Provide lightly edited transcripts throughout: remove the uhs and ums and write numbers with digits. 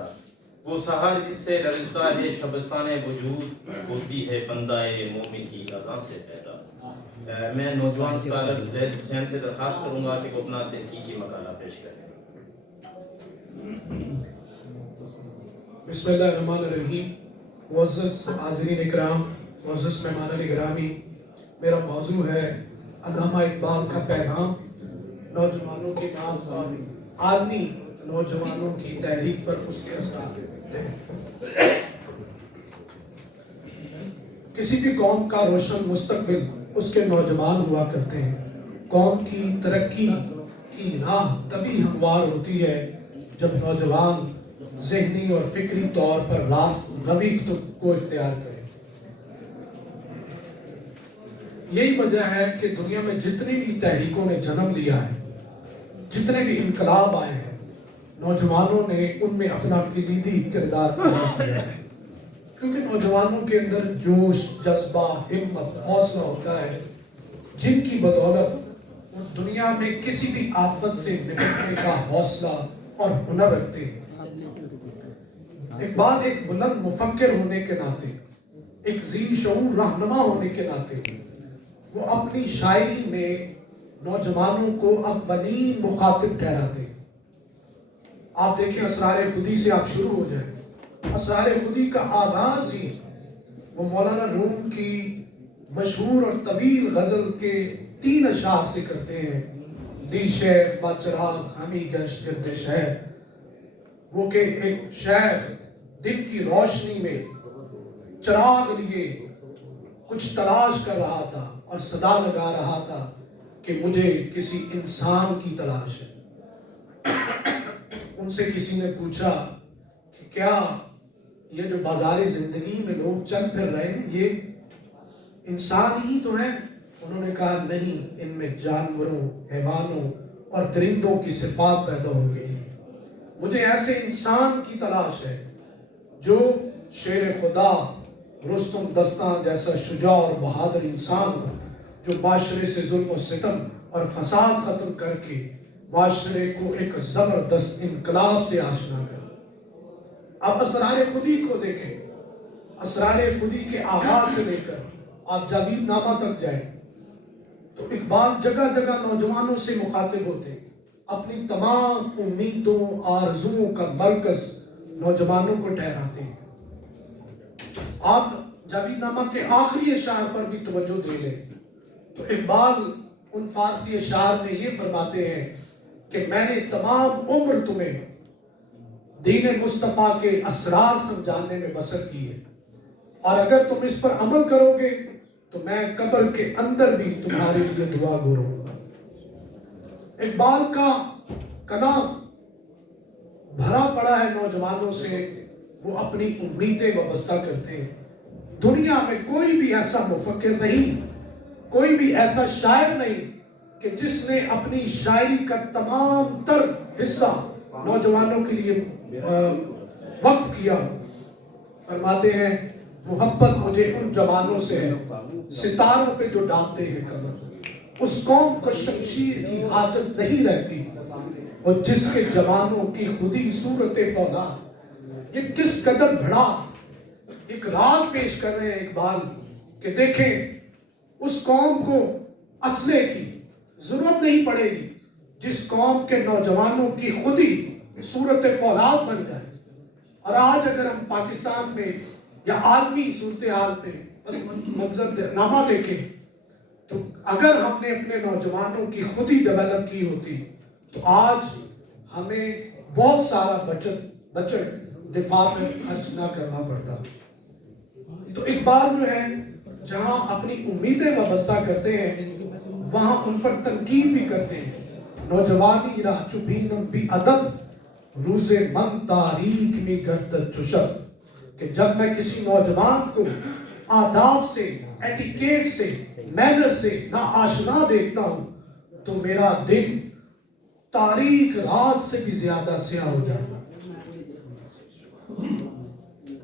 پیدا، وہ سحر جس سے لرزتا ہے شبستان وجود، ہوتی ہے بندہ مومن کی اذان سے پیدا۔ میں نوجوان اسکالر زید حسین سے درخواست کروں گا کہ وہ اپنا تحقیقی مقالہ پیش کریں۔ بسم اللہ الرحمن الرحیم۔ معزز حاضرین اکرام، معزز مہمان گرامی، میرا موضوع ہے علامہ اقبال کا پیغام، نوجوانوں کے نام اور عالمی نوجوانوں کی تحریک پر اس کے اثرات۔ کسی بھی قوم کا روشن مستقبل اس کے نوجوان ہوا کرتے ہیں۔ قوم کی ترقی کی راہ تبھی ہموار ہوتی ہے جب نوجوان ذہنی اور فکری طور پر راست روی کو اختیار کرے۔ یہی وجہ ہے کہ دنیا میں جتنی بھی تحریکوں نے جنم لیا ہے، جتنے بھی انقلاب آئے ہیں، نوجوانوں نے ان میں اپنا کلیدی کردار ادا کیا ہے، کیونکہ نوجوانوں کے اندر جوش، جذبہ، ہمت، حوصلہ ہوتا ہے، جن کی بدولت وہ دنیا میں کسی بھی آفت سے نپٹنے کا حوصلہ اور ہنر رکھتے ہیں۔ اقبال ایک بلند مفکر ہونے کے ناطے، ایک ذی شعور رہنما ہونے کے ناطے، وہ اپنی شاعری میں نوجوانوں کو اولین مخاطب ٹھہراتے ہیں۔ آپ دیکھیں اسرار خودی سے آپ شروع ہو جائیں۔ اسرار خودی کا آغاز ہی وہ مولانا روم کی مشہور اور طویل غزل کے 3 اشعار سے کرتے ہیں۔ دی شیخ با چراغ ہمی گشت گرد شہر، وہ کہ ایک شیخ دن کی روشنی میں چراغ لیے کچھ تلاش کر رہا تھا اور صدا لگا رہا تھا کہ مجھے کسی انسان کی تلاش ہے۔ ان سے کسی نے پوچھا کہ کیا یہ جو بازار زندگی میں لوگ چل پھر رہے ہیں یہ انسان ہی تو ہیں؟ انہوں نے کہا نہیں، ان میں جانوروں، حیوانوں اور درندوں کی صفات پیدا ہو گئی ہیں۔ مجھے ایسے انسان کی تلاش ہے جو شیر خدا، رستم دستاں جیسا شجاع اور بہادر انسان ہو، جو معاشرے سے ظلم و ستم اور فساد ختم کر کے معاشرے کو ایک زبردست انقلاب سے آشنا کرے۔ اب اسرار خودی کو دیکھیں، اسرار خودی کے آغاز سے لے کر آپ جاوید نامہ تک جائیں تو اقبال جگہ جگہ نوجوانوں سے مخاطب ہوتے ہیں۔ اپنی تمام امیدوں، آرزوؤں کا مرکز نوجوانوں کو ٹھہراتے ہیں۔ آپ جاوید نامہ کے آخری اشعار پر بھی توجہ دے لیں تو اقبال ان فارسی اشعار میں یہ فرماتے ہیں کہ میں نے تمام عمر تمہیں دین مصطفیٰ کے اسرار سمجھانے میں بسر کی ہے، اور اگر تم اس پر عمل کرو گے تو میں قبر کے اندر بھی تمہارے لیے دعا گو رہوں گا۔ اقبال کا کلام بھرا پڑا ہے نوجوانوں سے، وہ اپنی امیدیں وابستہ کرتے ہیں۔ دنیا میں کوئی بھی ایسا مفکر نہیں، کوئی بھی ایسا شاعر نہیں کہ جس نے اپنی شاعری کا تمام تر حصہ نوجوانوں کے لیے وقف کیا۔ فرماتے ہیں محبت مجھے ان جوانوں سے ہے، ستاروں پہ جو ڈالتے ہیں کمر، اس قوم کو شمشیر کی حاجت نہیں رہتی، اور جس کے جوانوں کی خودی صورت فولاد۔ یہ کس قدر بڑا ایک راز پیش کر رہے ہیں اقبال کہ دیکھیں اس قوم کو اسلحے کی ضرورت نہیں پڑے گی جس قوم کے نوجوانوں کی خودی صورت فولاد بن جائے۔ اور آج اگر ہم پاکستان میں یا عالمی صورتحال پہ بس منظر نامہ دیکھیں تو اگر ہم نے اپنے نوجوانوں کی خودی ڈیولپ کی ہوتی تو آج ہمیں بہت سارا بجٹ دفاع میں خرچ نہ کرنا پڑتا۔ تو اقبال جو ہے جہاں اپنی امیدیں وابستہ کرتے ہیں وہاں ان پر تنقید بھی کرتے ہیں۔ نوجوانی را چوبینم بھی ادب، روز من تاریک می گردد چو شب، کہ جب میں کسی نوجوان کو آداب سے، ایٹیکیٹ سے، مینر سے نا آشنا دیکھتا ہوں تو میرا دن تاریک رات سے بھی زیادہ سیاہ ہو جاتا۔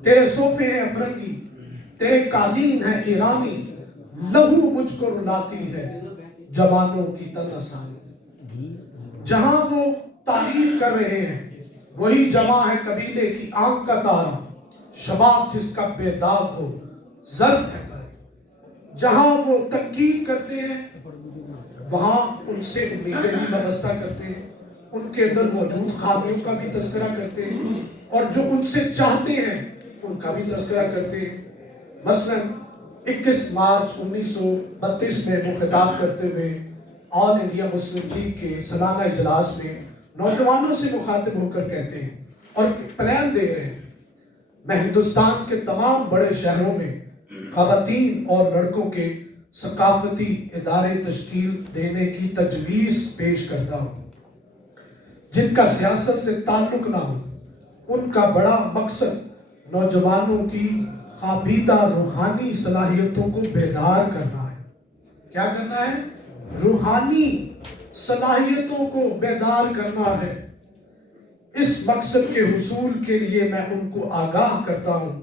تیرے صوفے ہیں افرنگی، تیرے قالین ہے ایرانی، لہو مجھ کو رلاتی ہے جوانوں کی تن آسانی۔ جہاں وہ تعریف کر رہے ہیں وہی جمع ہے قبیلے کی آنکھ کا تارا، شباب جس کا بے داغ ہو ضرب ہے۔ جہاں وہ تنقید کرتے ہیں وہاں ان سے امیدیں بھی وابستہ کرتے ہیں، ان کے اندر موجود خامیوں کا بھی تذکرہ کرتے ہیں، اور جو ان سے چاہتے ہیں ان کا بھی تذکرہ کرتے ہیں۔ مثلا 21 مارچ 1932 میں وہ خطاب کرتے ہوئے آل انڈیا مسلم لیگ کے سالانہ اجلاس میں نوجوانوں سے مخاطب ہو کر کہتے ہیں اور پلان دے رہے ہیں، میں ہندوستان کے تمام بڑے شہروں میں خواتین اور لڑکوں کے ثقافتی ادارے تشکیل دینے کی تجویز پیش کرتا ہوں، جن کا سیاست سے تعلق نہ ہو۔ ان کا بڑا مقصد نوجوانوں کی خوابیدہ روحانی صلاحیتوں کو بیدار کرنا ہے۔ کیا کرنا ہے؟ روحانی صلاحیتوں کو بیدار کرنا ہے۔ اس مقصد کے حصول کے لیے میں ان کو آگاہ کرتا ہوں،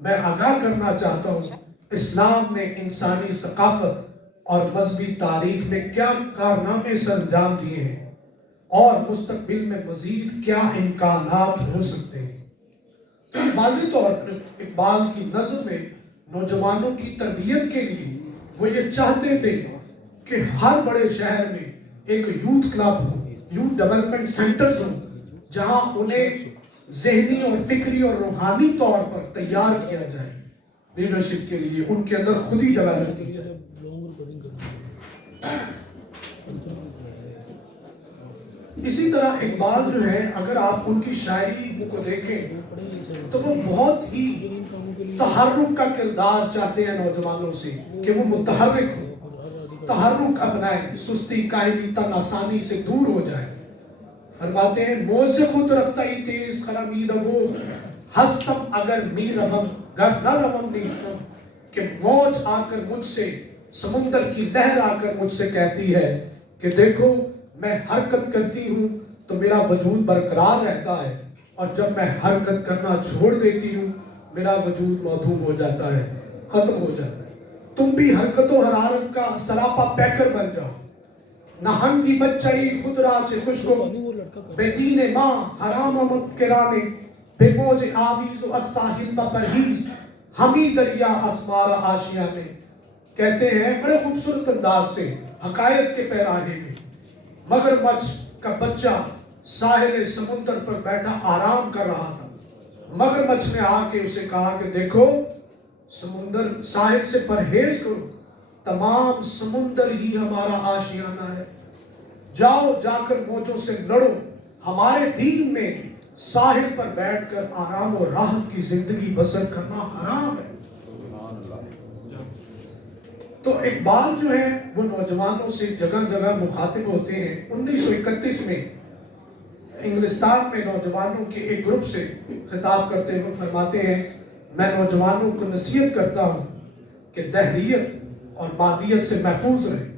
میں آگاہ کرنا چاہتا ہوں اسلام نے انسانی ثقافت اور مذہبی تاریخ میں کیا کارنامے سر انجام دیے ہیں اور مستقبل میں مزید کیا امکانات ہو سکتے ہیں۔ واضح طور پر اقبال کی نظم میں نوجوانوں کی تربیت کے لیے وہ یہ چاہتے تھے کہ ہر بڑے شہر میں ایک یوتھ کلب ہو، یوتھ ڈیولپمنٹ سینٹرز ہوں، جہاں انہیں ذہنی اور فکری اور روحانی طور پر تیار کیا جائے لیڈرشپ کے لیے، ان کے اندر خود ہی ڈیولپ کی جائے۔ اسی طرح اقبال جو ہے، اگر آپ ان کی شاعری کو دیکھیں تو وہ بہت ہی تحرک کا کردار چاہتے ہیں نوجوانوں سے، کہ وہ متحرک ہو، تحرک اپنائیں، سستی کاہلی تن آسانی سے دور ہو جائے۔ فرماتے ہیں موج سے خود رفتائی تیز خرامید گفت، ہستم اگر می روم گر نہ روم نیستم، کہ موج آ کر مجھ سے، سمندر کی لہر آ کر مجھ سے کہتی ہے کہ دیکھو میں حرکت کرتی ہوں تو میرا وجود برقرار رہتا ہے، اور جب میں حرکت کرنا چھوڑ دیتی ہوں میرا وجود معدوم ہو جاتا ہے، ختم ہو جاتا ہے۔ تم بھی حرکت و حرارت کا سراپا پیکر بن جاؤ، نہنگی بچائی خود راچ خوشگفت، بے دین ماں حرام آمد کرانے، بے موج آویز و از ساحل با پرہیز، ہمی دریا اسمارا آشیانے۔ کہتے ہیں بڑے خوبصورت انداز سے حقائق کے پیراہے میں، مگرمچھ کا بچہ ساحل سمندر پر بیٹھا آرام کر رہا تھا۔ مگرمچھ نے آ کے اسے کہا کہ دیکھو سمندر ساحل سے پرہیز کرو، تمام سمندر ہی ہمارا آشیانہ ہے، جاؤ جا کر موجوں سے لڑو، ہمارے دین میں ساحل پر بیٹھ کر آرام و راحت کی زندگی بسر کرنا حرام ہے۔ تو اقبال جو ہے وہ نوجوانوں سے جگہ جگہ مخاطب ہوتے ہیں۔ 1931 میں انگلستان میں نوجوانوں کے ایک گروپ سے خطاب کرتے ہوئے فرماتے ہیں میں نوجوانوں کو نصیحت کرتا ہوں کہ دہریت اور مادیت سے محفوظ رہیں۔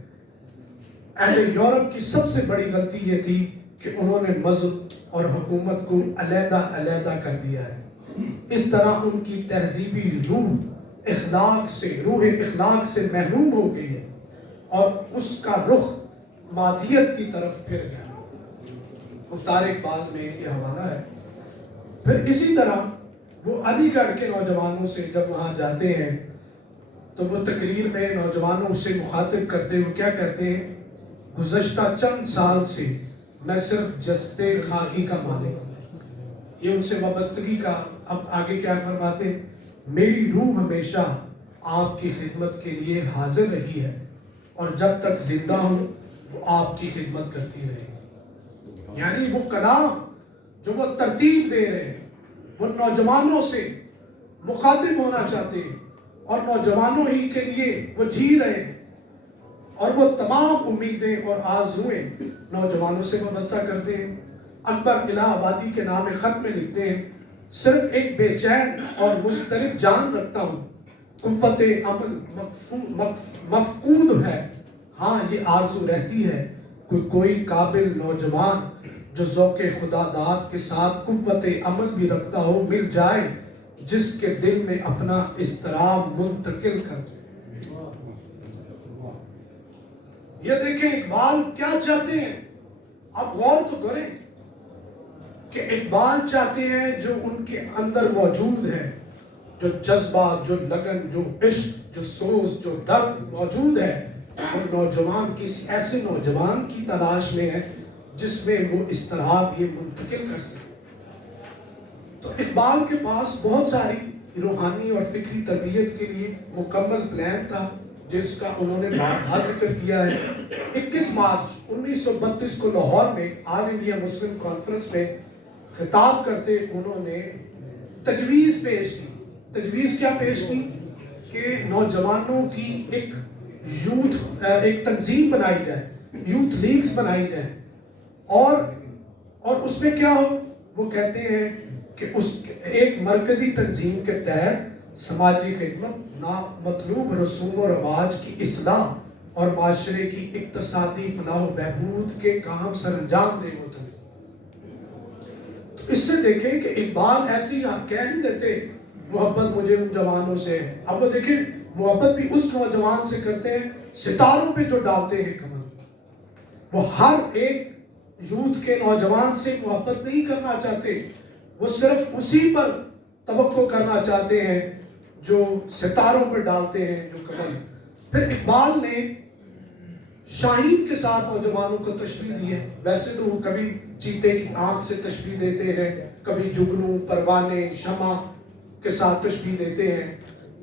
اہل یورپ کی سب سے بڑی غلطی یہ تھی کہ انہوں نے مذہب اور حکومت کو علیحدہ علیحدہ کر دیا ہے۔ اس طرح ان کی تہذیبی روح اخلاق سے محروم ہو گئی ہے اور اس کا رخ مادیت کی طرف پھر گیا۔ مختار اقبال میں یہ حوالہ ہے۔ پھر اسی طرح وہ علی گڑھ کے نوجوانوں سے جب وہاں جاتے ہیں تو وہ تقریر میں نوجوانوں سے مخاطب کرتے ہوئے کیا کہتے ہیں، گزشتہ چند سال سے میں صرف جستے خاکی کا مالک ہوں۔ یہ ان سے وابستگی کا، اب آگے کیا فرماتے ہیں، میری روح ہمیشہ آپ کی خدمت کے لیے حاضر رہی ہے اور جب تک زندہ ہوں وہ آپ کی خدمت کرتی رہے گی۔ یعنی وہ کلام جو وہ ترتیب دے رہے ہیں وہ نوجوانوں سے مخاطب ہونا چاہتے ہیں اور نوجوانوں ہی کے لیے وہ جی رہے ہیں، اور وہ تمام امیدیں اور آرزوئیں نوجوانوں سے وابستہ کرتے ہیں۔ اکبر الہ آبادی کے نام خط میں لکھتے ہیں، صرف ایک بے چین اور مضطرب جان رکھتا ہوں، قوت عمل مفقود ہے، ہاں یہ آرزو رہتی ہے کوئی قابل نوجوان جو ذوق خدا داد کے ساتھ قوت عمل بھی رکھتا ہو مل جائے، جس کے دل میں اپنا اضطراب منتقل کر دے۔ یہ دیکھیں اقبال کیا چاہتے ہیں، آپ غور تو کریں۔ کہ اقبال چاہتے ہیں جو ان کے اندر موجود ہے، جو جذبات، جو لگن، جو عشق، جو سوز، جو درد موجود ہے، وہ نوجوان کسی ایسے نوجوان کی تلاش میں ہے جس میں وہ اس طرح یہ منتقل کر سکے۔ تو اقبال کے پاس بہت ساری روحانی اور فکری تربیت کے لیے مکمل پلان تھا، جس کا انہوں نے بارہا ذکر کیا ہے۔ 21 مارچ 1932 کو لاہور میں آل انڈیا مسلم کانفرنس میں خطاب کرتے انہوں نے تجویز پیش کی۔ تجویز کیا پیش کی؟ کہ نوجوانوں کی ایک تنظیم بنائی جائے، یوتھ لیگز بنائی جائیں، اور اس میں کیا ہو؟ وہ کہتے ہیں کہ اس ایک مرکزی تنظیم کے تحت سماجی خدمت، نامطلوب رسوم و رواج کی اصلاح اور معاشرے کی اقتصادی فلاح و بہبود کے کام سر انجام دے وہ تنظیم۔ تو اس سے دیکھیں کہ اقبال ایسی کہہ نہیں دیتے محبت مجھے ان جوانوں سے ہے۔ اب وہ دیکھیں محبت بھی اس نوجوان سے کرتے ہیں ستاروں پہ جو ڈالتے ہیں کمر۔ وہ ہر ایک یوتھ کے نوجوان سے محبت نہیں کرنا چاہتے، وہ صرف اسی پر توقع کرنا چاہتے ہیں جو ستاروں پر ڈالتے ہیں جو کمر۔ پھر اقبال نے شاہین کے ساتھ نوجوانوں کو تشبیہ دی ہے۔ ویسے تو وہ کبھی چیتے کی آنکھ سے تشبیہ دیتے ہیں، کبھی جگنو، پروانے، شمع کے ساتھ تشبیہ دیتے ہیں،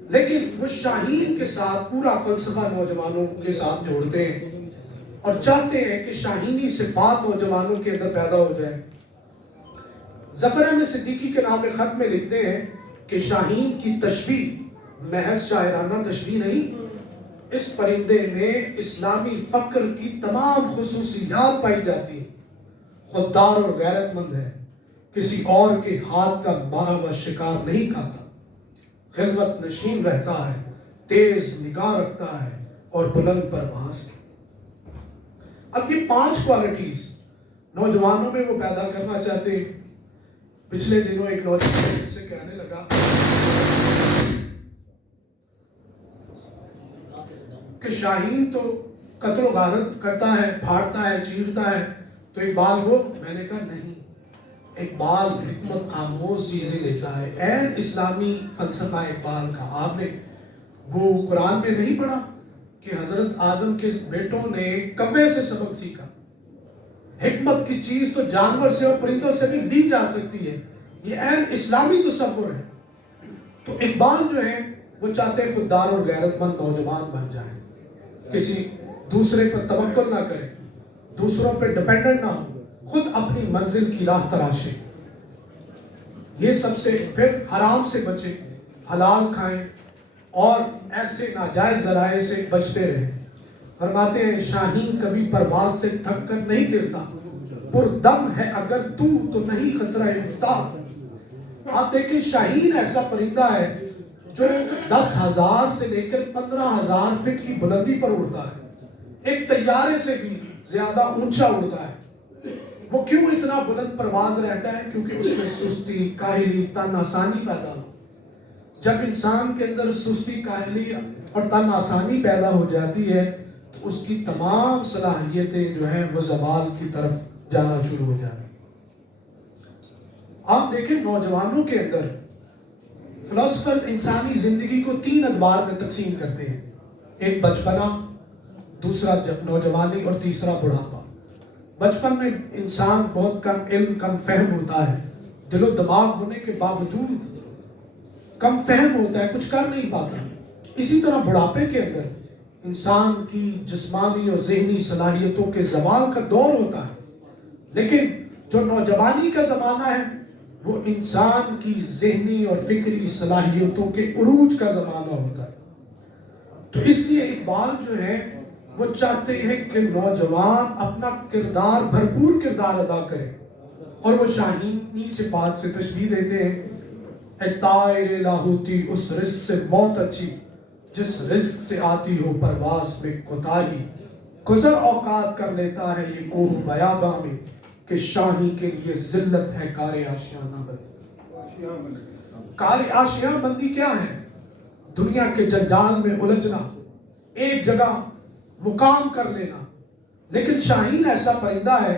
لیکن وہ شاہین کے ساتھ پورا فلسفہ نوجوانوں کے ساتھ جوڑتے ہیں اور چاہتے ہیں کہ شاہینی صفات نوجوانوں کے اندر پیدا ہو جائے۔ ظفر احمد صدیقی کے نام خط میں لکھتے ہیں کہ شاہین کی تشبیہ محض شاعرانہ تشبیہ نہیں، اس پرندے میں اسلامی فکر کی تمام خصوصیات پائی جاتی ہیں۔ خوددار اور غیرت مند ہے، کسی اور کے ہاتھ کا مارا ہوا شکار نہیں کھاتا، خلوت نشین رہتا ہے، تیز نگاہ رکھتا ہے اور بلند پرواز۔ اب یہ 5 کوالٹیز نوجوانوں میں وہ پیدا کرنا چاہتے ہیں۔ پچھلے دنوں ایک نوجوان سے کہنے لگا کہ شاہین تو قتل و غارت کرتا ہے، پھاڑتا ہے، چیرتا ہے، تو اقبال وہ؟ میں نے کہا نہیں، اقبال حکمت آموز چیزیں لیتا ہے، عین اسلامی فلسفہ اقبال کا۔ آپ نے وہ قرآن میں نہیں پڑھا کہ حضرت آدم کے بیٹوں نے کوے سے سبق سیکھا؟ حکمت کی چیز تو جانور سے اور پرندوں سے بھی لی جا سکتی ہے، یہ عین اسلامی تصور ہے۔ تو اقبال جو ہے وہ چاہتے ہیں خوددار اور غیرت مند نوجوان بن جائیں، کسی دوسرے پر توکل نہ کریں، دوسروں پہ ڈیپینڈنٹ نہ ہو، خود اپنی منزل کی راہ تراشیں، یہ سب سے، پھر حرام سے بچیں، حلال کھائیں اور ایسے ناجائز ذرائع سے بچتے رہیں۔ فرماتے ہیں شاہین کبھی پرواز سے تھک کر نہیں گرتا، پردم ہے اگر تو نہیں خطرہ افتاد۔ آپ دیکھیں شاہین ایسا پرندہ ہے جو 10,000 سے لے کر 15,000 فٹ کی بلندی پر اڑتا ہے، ایک طیارے سے بھی زیادہ اونچا اڑتا ہے۔ وہ کیوں اتنا بلند پرواز رہتا ہے؟ کیونکہ اس میں سستی، کاہلی، تن آسانی پیدا ہو۔ جب انسان کے اندر سستی، کاہلی اور تن آسانی پیدا ہو جاتی ہے تو اس کی تمام صلاحیتیں جو ہیں وہ زوال کی طرف جانا شروع ہو جاتی ہیں۔ آپ دیکھیں نوجوانوں کے اندر فلسفر انسانی زندگی کو 3 ادوار میں تقسیم کرتے ہیں، ایک بچپنا، دوسرا نوجوانی اور تیسرا بڑھاپا۔ بچپن میں انسان بہت کم علم، کم فہم ہوتا ہے، دل و دماغ ہونے کے باوجود کم فہم ہوتا ہے، کچھ کر نہیں پاتا۔ اسی طرح بڑھاپے کے اندر انسان کی جسمانی اور ذہنی صلاحیتوں کے زوال کا دور ہوتا ہے، لیکن جو نوجوانی کا زمانہ ہے وہ انسان کی ذہنی اور فکری صلاحیتوں کے عروج کا زمانہ ہوتا ہے۔ تو اس لیے اقبال جو ہے وہ چاہتے ہیں کہ نوجوان اپنا کردار، بھرپور کردار ادا کرے، اور وہ شاہینی صفات سے تشبیہ دیتے ہیں، اے طائر لاہوتی اس رزق سے موت اچھی جس رزق سے آتی ہو پرواز میں کوتاہی، گزر اوقات کر لیتا ہے یہ کوہ بیاباں میں کہ شاہی کے لیے ذلت ہے کار آشیانہ بندی۔ کار آشیانہ بندی کیا ہے؟ دنیا کے جنجال میں الجھنا، ایک جگہ مقام کر لینا۔ لیکن شاہین ایسا پرندہ ہے